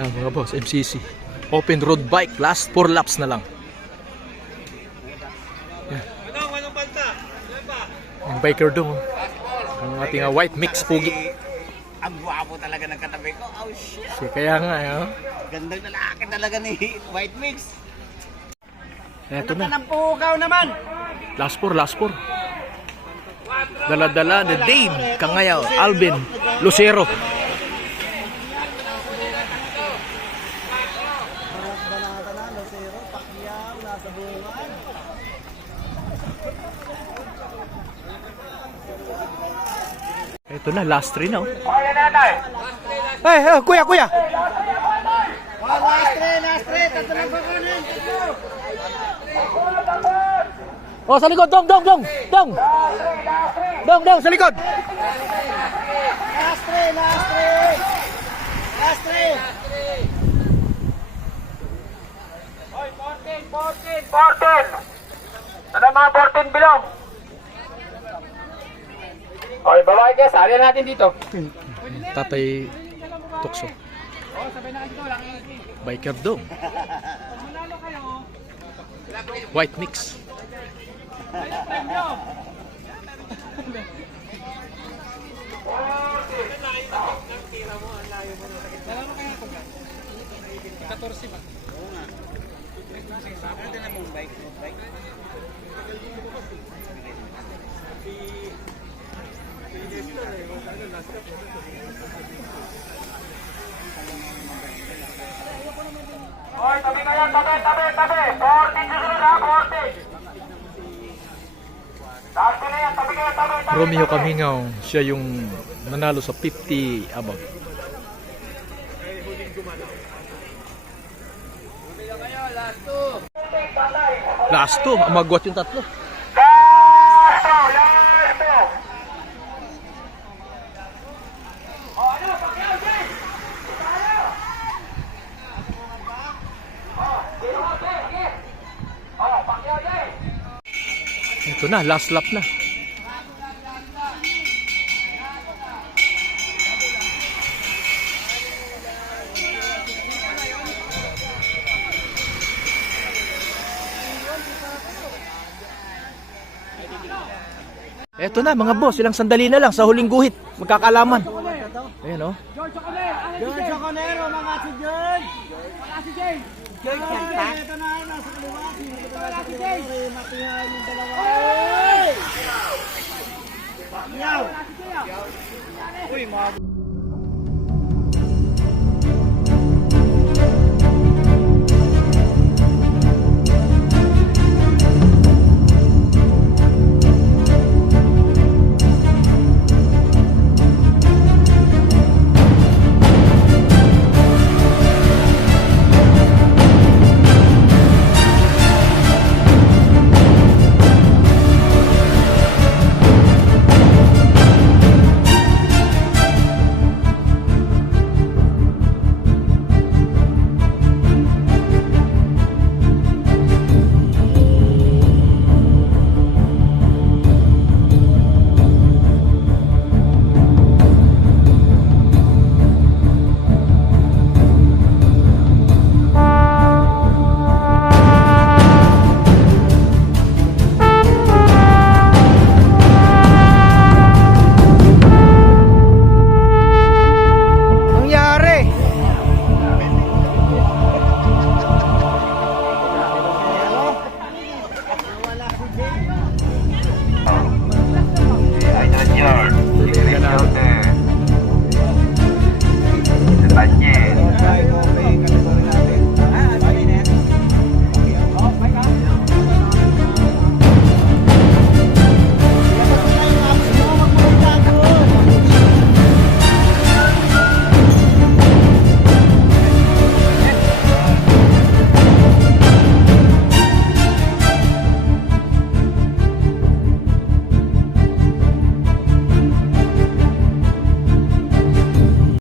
Mga boss, MCC open road bike, last 4 laps na lang. Yung biker doon, ang ating white mix pugi. Ang gwapo talaga ng katabi ko. Oh shit. Kaya nga, Gandang lalaki talaga ni White Mix. eto na. Ang pukaw naman. Last 4. Dala-dala ni Dave Kangayaw, Alvin Lucero. Ito na, last 3 na. Hey, kuya. Last three. Tatlo lang ba kanin? Oh, sa likod, dong, sa likod. Last three. Hoy, 14. Ano mga 14 bilong? Hoy, babae ka, sali natin dito. Tatay Tukso. Biker dong. White mix. Hoy, tabi kayo, tabi. 40 susunod ha, 40. Tabi na yan, tabi. Romeo Camingaw, siya yung nanalo sa 50 above. Last 2, amagwat yung tatlo. Last two. Ito na, last lap na. Ito na mga boss, ilang sandali na lang sa huling guhit, magkakalaman. Ayan o. George Oconero, mga si George. George kanta. Ito na, nasa kaliwa. Ito na si George. Matihan yung dalawa. Uy! Uy, mga...